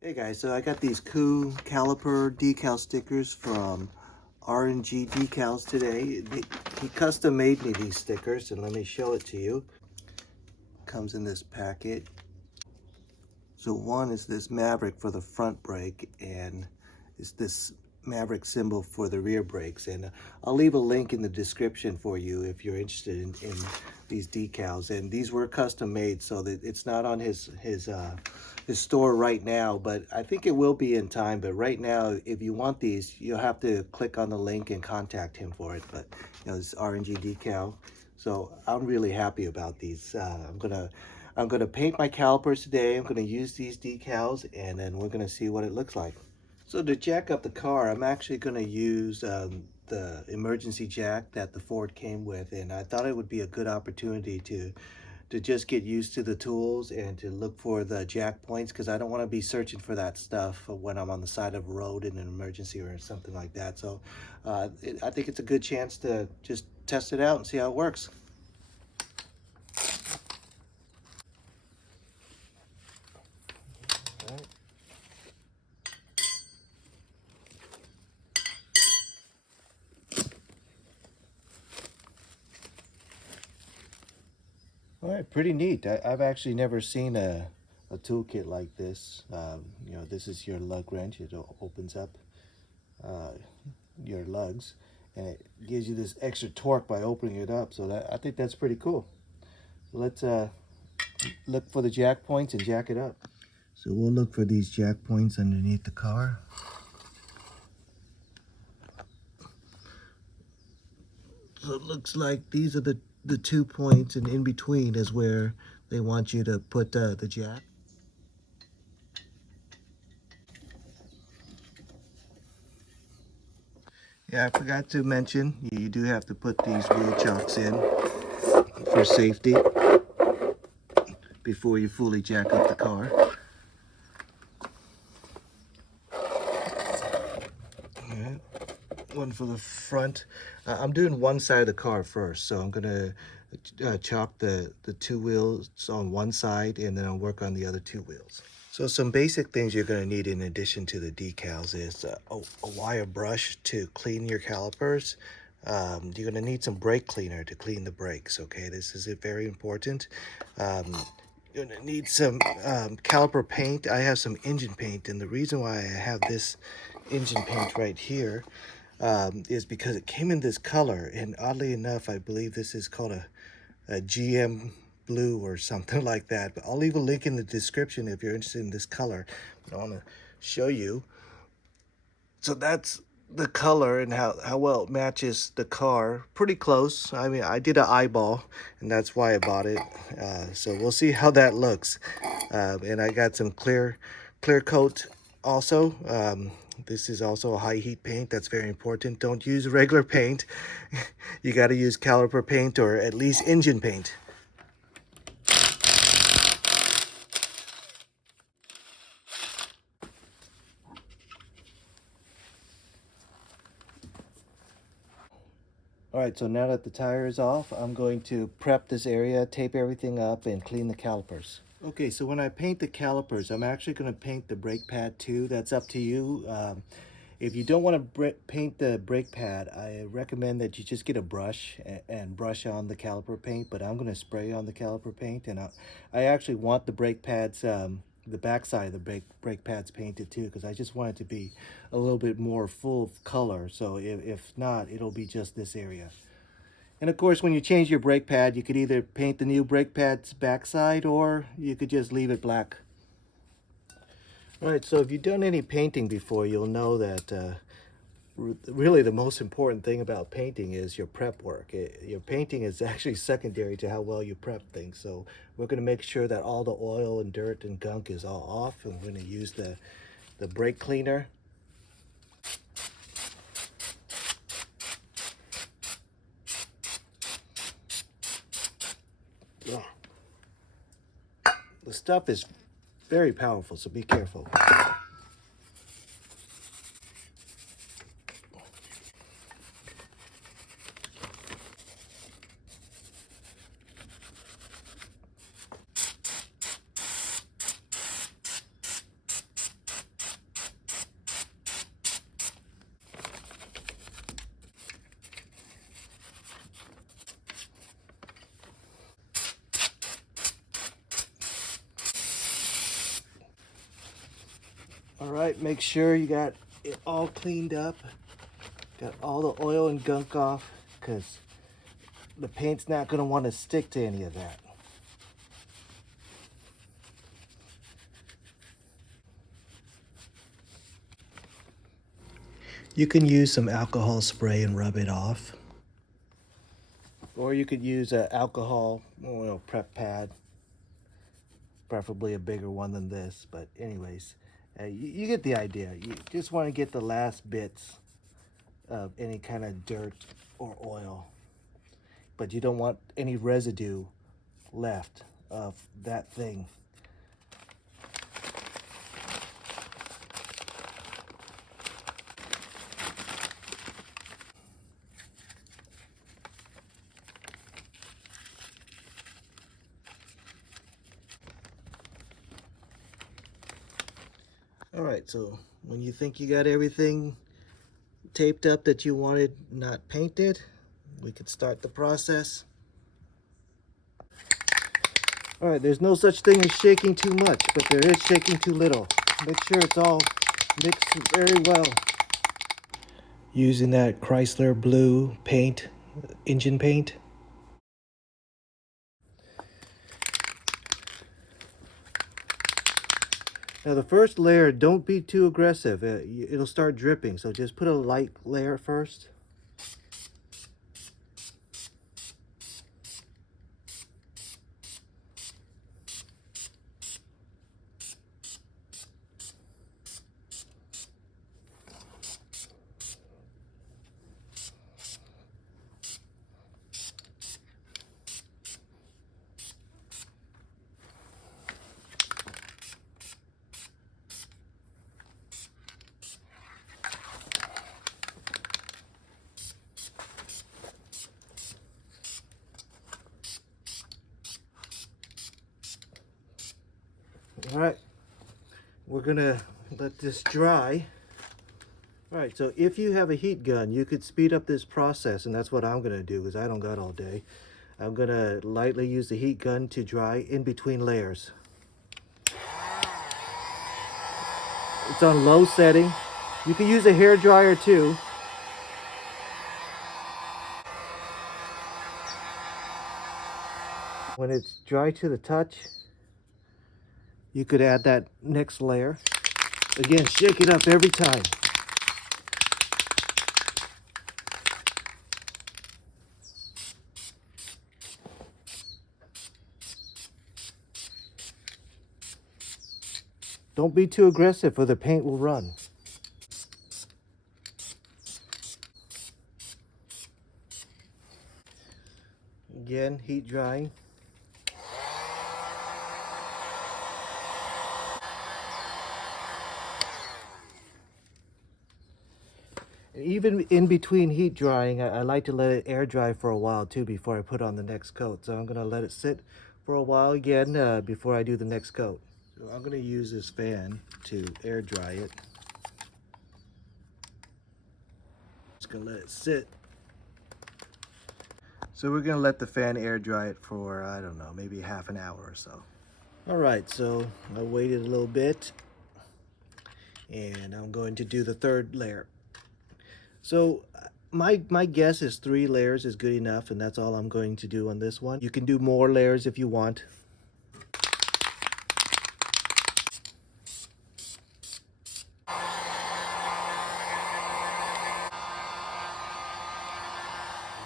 Hey guys, so I got these cool caliper decal stickers from R&G Decals today. He custom made me these stickers, and let me show it to you. Comes in this packet. So one is this Maverick for the front brake, and it's this Maverick symbol for the rear brakes. And I'll leave a link in the description for you if you're interested in these decals. And these were custom made, so that it's not on his store right now, but I think it will be in time. But right now, if you want these, you'll have to click on the link and contact him for it. But you know, it's RNG decal. So I'm really happy about these. I'm gonna paint my calipers today. I'm gonna use these decals, and then we're gonna see what it looks like. So to jack up the car, I'm actually gonna use the emergency jack that the Ford came with, and I thought it would be a good opportunity to just get used to the tools and to look for the jack points, because I don't want to be searching for that stuff when I'm on the side of a road in an emergency or something like that. So I think it's a good chance to just test it out and see how it works. All right, pretty neat. I've actually never seen a toolkit like this. You know, this is your lug wrench. It opens up uh, your lugs, and it gives you this extra torque by opening it up. So I think that's pretty cool. Let's look for the jack points and jack it up. So we'll look for these jack points underneath the car. So it looks like these are the 2 points, and in between is where they want you to put the jack. Yeah, I forgot to mention, you do have to put these wheel chocks in for safety before you fully jack up the car. Alright, one for the front. I'm doing one side of the car first, so I'm gonna chalk the two wheels on one side, and then I'll work on the other two wheels. So some basic things you're going to need in addition to the decals is a wire brush to clean your calipers. You're going to need some brake cleaner to clean the brakes, okay? This is very important. You're going to need some caliper paint. I have some engine paint, and the reason why I have this engine paint right here is because it came in this color, and oddly enough, I believe this is called a GM blue or something like that. But I'll leave a link in the description if you're interested in this color. But I want to show you. So that's the color and how well it matches the car. Pretty close. I mean, I did an eyeball, and that's why I bought it. So we'll see how that looks. And I got some clear coat also. This is also a high heat paint. That's very important. Don't use regular paint. You got to use caliper paint or at least engine paint. All right, so now that the tire is off, I'm going to prep this area, tape everything up, and clean the calipers. Okay, so when I paint the calipers, I'm actually going to paint the brake pad too. That's up to you. If you don't want to paint the brake pad, I recommend that you just get a brush and brush on the caliper paint, but I'm going to spray on the caliper paint, and I actually want the brake pads, the backside of the brake pads painted too, because I just want it to be a little bit more full color. So if not, it'll be just this area. And of course, when you change your brake pad, you could either paint the new brake pad's backside, or you could just leave it black. All right, so if you've done any painting before, you'll know that really the most important thing about painting is your prep work. Your painting is actually secondary to how well you prep things. So we're going to make sure that all the oil and dirt and gunk is all off, and we're going to use the brake cleaner. Ugh. The stuff is very powerful, so be careful. All right, make sure you got it all cleaned up. Got all the oil and gunk off, because the paint's not going to want to stick to any of that. You can use some alcohol spray and rub it off. Or you could use an alcohol oil prep pad. Preferably a bigger one than this, but anyways, you get the idea. You just want to get the last bits of any kind of dirt or oil, but you don't want any residue left of that thing. All right, so when you think you got everything taped up that you wanted not painted, we could start the process. All right, there's no such thing as shaking too much, but there is shaking too little. Make sure it's all mixed very well. Using that Chrysler blue paint, engine paint. Now the first layer, don't be too aggressive. It'll start dripping, so just put a light layer first. All right, we're gonna let this dry. All right, so if you have a heat gun, you could speed up this process, and that's what I'm gonna do because I don't got all day. I'm gonna lightly use the heat gun to dry in between layers. It's on low setting. You can use a hair dryer too. When it's dry to the touch, you could add that next layer. Again, shake it up every time. Don't be too aggressive or the paint will run. Again, heat drying. Even in between heat drying, I like to let it air dry for a while too before I put on the next coat. So I'm going to let it sit for a while again before I do the next coat. So I'm going to use this fan to air dry it. Just going to let it sit. So we're going to let the fan air dry it for, I don't know, maybe half an hour or so. All right, so I waited a little bit and I'm going to do the third layer. So my guess is 3 layers is good enough, and that's all I'm going to do on this one. You can do more layers if you want.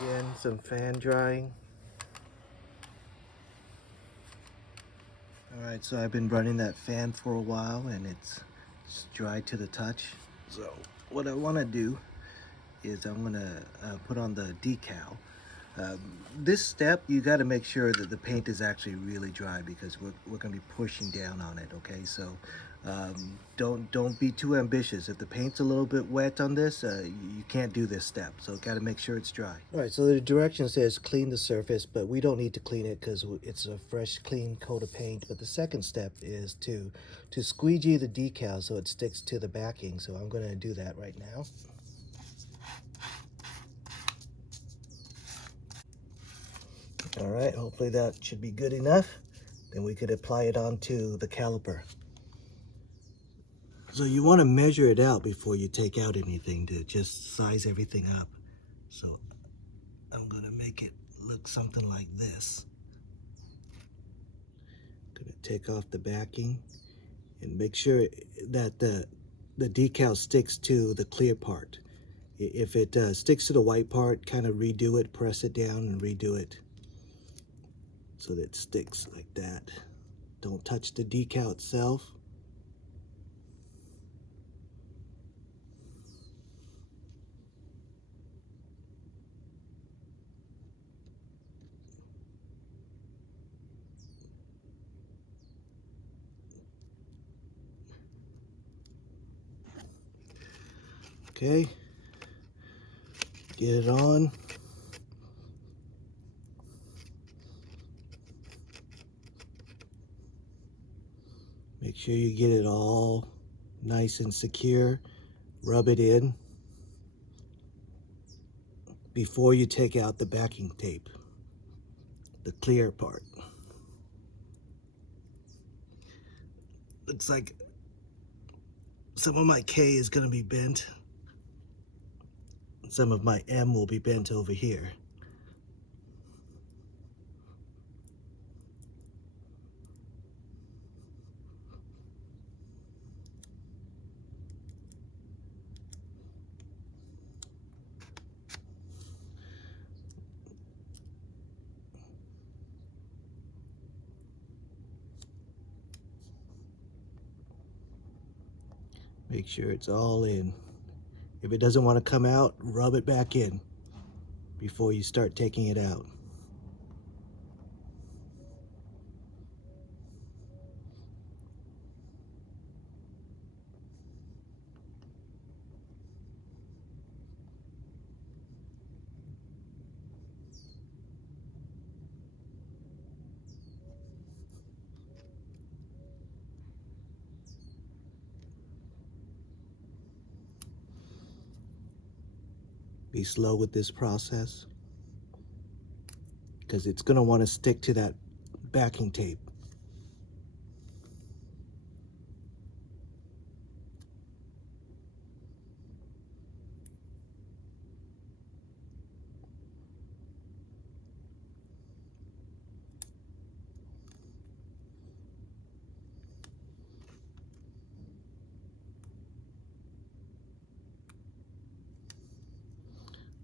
Again, some fan drying. All right, so I've been running that fan for a while and it's dry to the touch. So what I want to do is I'm gonna put on the decal. This step, you got to make sure that the paint is actually really dry because we're going to be pushing down on it. Okay, so don't be too ambitious. If the paint's a little bit wet on this, you can't do this step. So got to make sure it's dry. All right, so the direction says clean the surface, but we don't need to clean it because it's a fresh, clean coat of paint. But the second step is to squeegee the decal so it sticks to the backing. So I'm going to do that right now. All right, hopefully that should be good enough. Then we could apply it onto the caliper. So you want to measure it out before you take out anything to just size everything up. So I'm going to make it look something like this. Going to take off the backing and make sure that the decal sticks to the clear part. If it sticks to the white part, kind of redo it, press it down and redo it so that it sticks like that. Don't touch the decal itself. Okay, get it on. Make sure you get it all nice and secure. Rub it in before you take out the backing tape, the clear part. Looks like some of my K is going to be bent. Some of my M will be bent over here. Make sure it's all in. If it doesn't want to come out, rub it back in before you start taking it out. Be slow with this process because it's going to want to stick to that backing tape.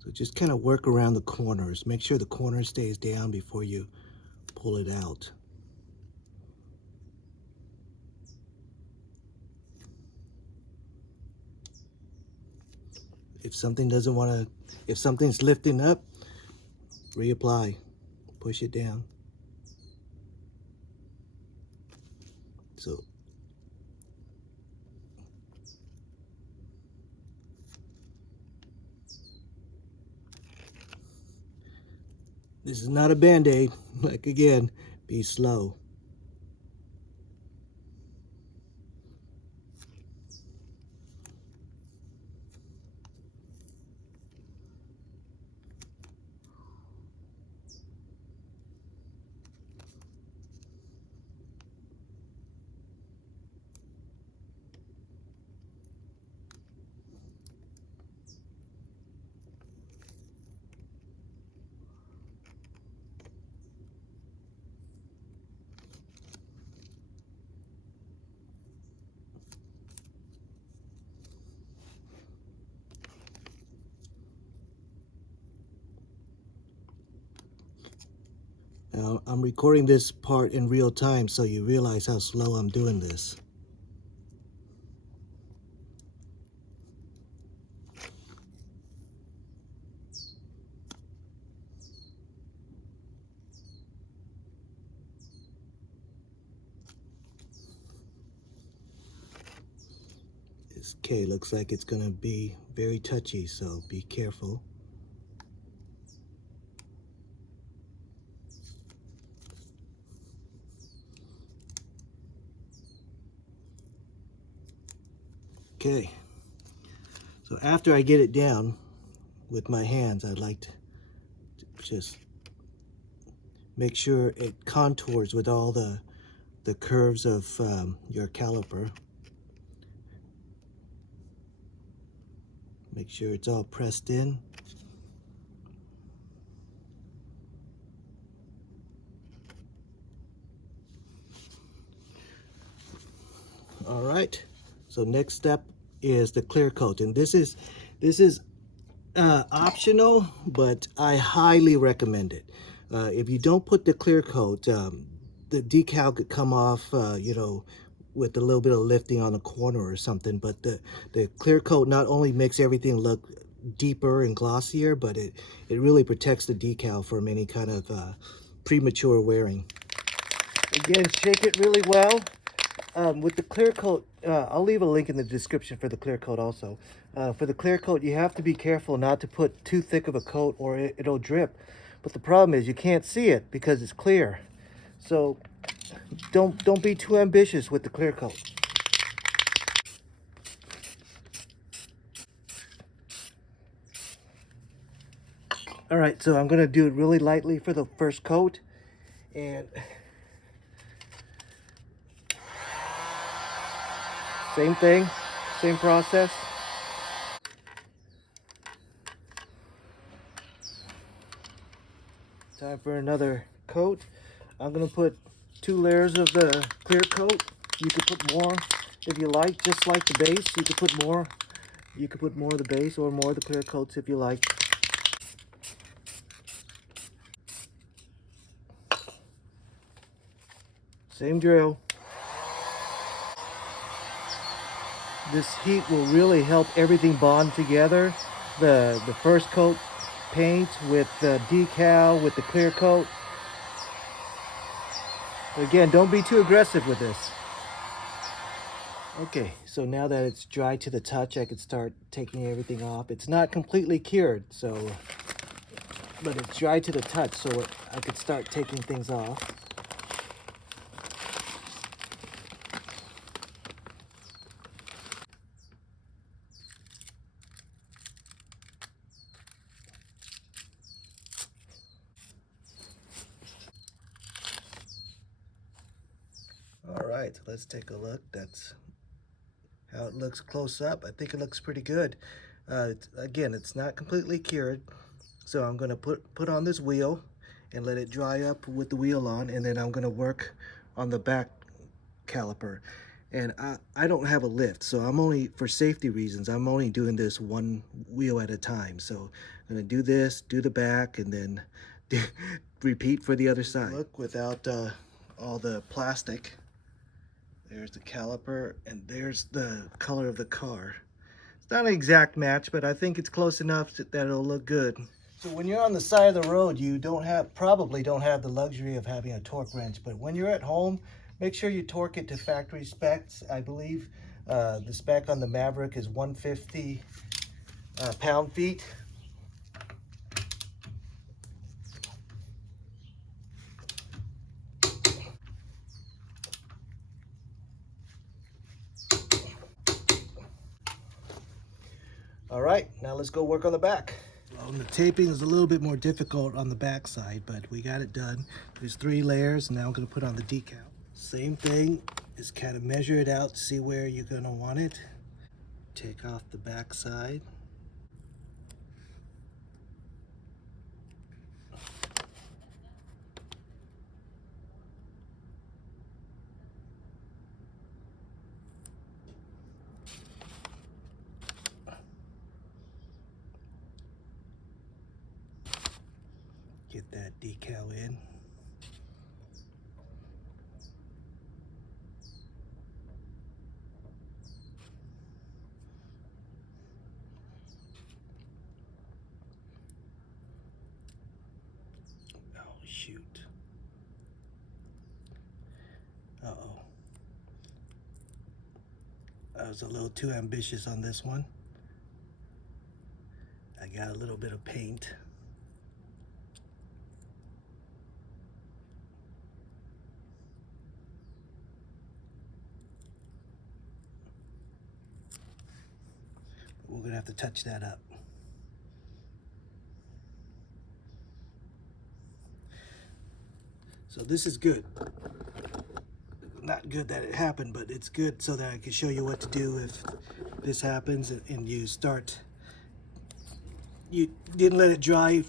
So just kind of work around the corners. Make sure the corner stays down before you pull it out. If something doesn't want to, if something's lifting up, reapply. Push it down. So this is not a band-aid. Like again, be slow. Now, I'm recording this part in real time so you realize how slow I'm doing this. This K looks like it's going to be very touchy, so be careful. Okay, so after I get it down with my hands, I'd like to just make sure it contours with all the curves of your caliper. Make sure it's all pressed in. All right, so next step is the clear coat, and this is optional, but I highly recommend it. If you don't put the clear coat, the decal could come off, you know, with a little bit of lifting on the corner or something. But the clear coat not only makes everything look deeper and glossier, but it really protects the decal from any kind of premature wearing. Again, shake it really well. With the clear coat, I'll leave a link in the description for the clear coat also. For the clear coat, you have to be careful not to put too thick of a coat or it'll drip. But the problem is you can't see it because it's clear. So don't be too ambitious with the clear coat. All right, so I'm gonna do it really lightly for the first coat, and same thing, same process. Time for another coat. I'm gonna put 2 layers of the clear coat. You could put more if you like, just like the base. You could put more. You could put more of the base or more of the clear coats if you like. Same drill. This heat will really help everything bond together. The first coat paint with the decal, with the clear coat. Again, don't be too aggressive with this. Okay, so now that it's dry to the touch, I can start taking everything off. It's not completely cured, so, but it's dry to the touch, so I could start taking things off. All right, let's take a look. That's how it looks close up. I think it looks pretty good. Again, it's not completely cured, so I'm going to put on this wheel and let it dry up with the wheel on, and then I'm going to work on the back caliper. And I don't have a lift, so I'm only, for safety reasons, I'm only doing this one wheel at a time. So I'm going to do this, do the back, and then repeat for the other side. Look, without all the plastic. There's the caliper, and there's the color of the car. It's not an exact match, but I think it's close enough that it'll look good. So when you're on the side of the road, you probably don't have the luxury of having a torque wrench, but when you're at home, make sure you torque it to factory specs. I believe the spec on the Maverick is 150 pound-feet. All right, now let's go work on the back. Well, the taping is a little bit more difficult on the back side, but we got it done. There's 3 layers, and now I'm gonna put on the decal. Same thing, just kind of measure it out, see where you're gonna want it. Take off the back side. Get that decal in. Oh, shoot. Uh-oh. I was a little too ambitious on this one. I got a little bit of paint. We're gonna have to touch that up. So this is good. Not good that it happened, but it's good so that I can show you what to do if this happens and you start you didn't let it dry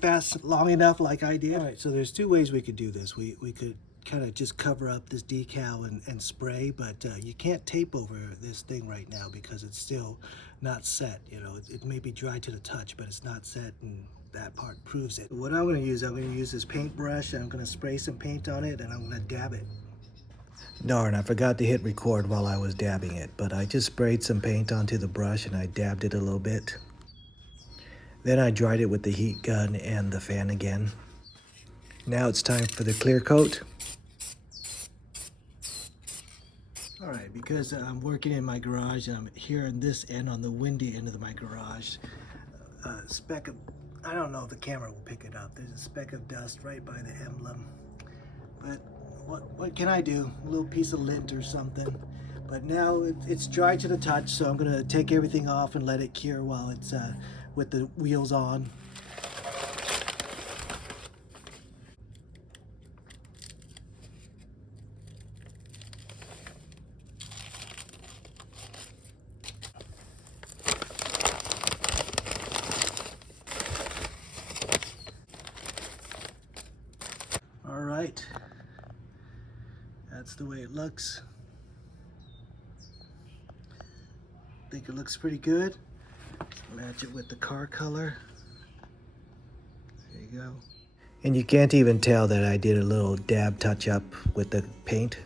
long enough like I did. All right, so there's two ways we could do this. We could kind of just cover up this decal and spray, but you can't tape over this thing right now because it's still not set. You know, it may be dry to the touch, but it's not set, and that part proves it. What I'm going to use this paintbrush, and I'm going to spray some paint on it, and I'm going to dab it. Darn, I forgot to hit record while I was dabbing it, but I just sprayed some paint onto the brush and I dabbed it a little bit. Then I dried it with the heat gun and the fan again. Now it's time for the clear coat. All right, because I'm working in my garage and I'm here on this end, on the windy end of my garage, a speck of, I don't know if the camera will pick it up, there's a speck of dust right by the emblem. But what can I do? A little piece of lint or something. But now it's dry to the touch, so I'm gonna take everything off and let it cure while it's with the wheels on. All right, that's the way it looks. I think it looks pretty good. Match it with the car color. There you go. And you can't even tell that I did a little dab touch up with the paint.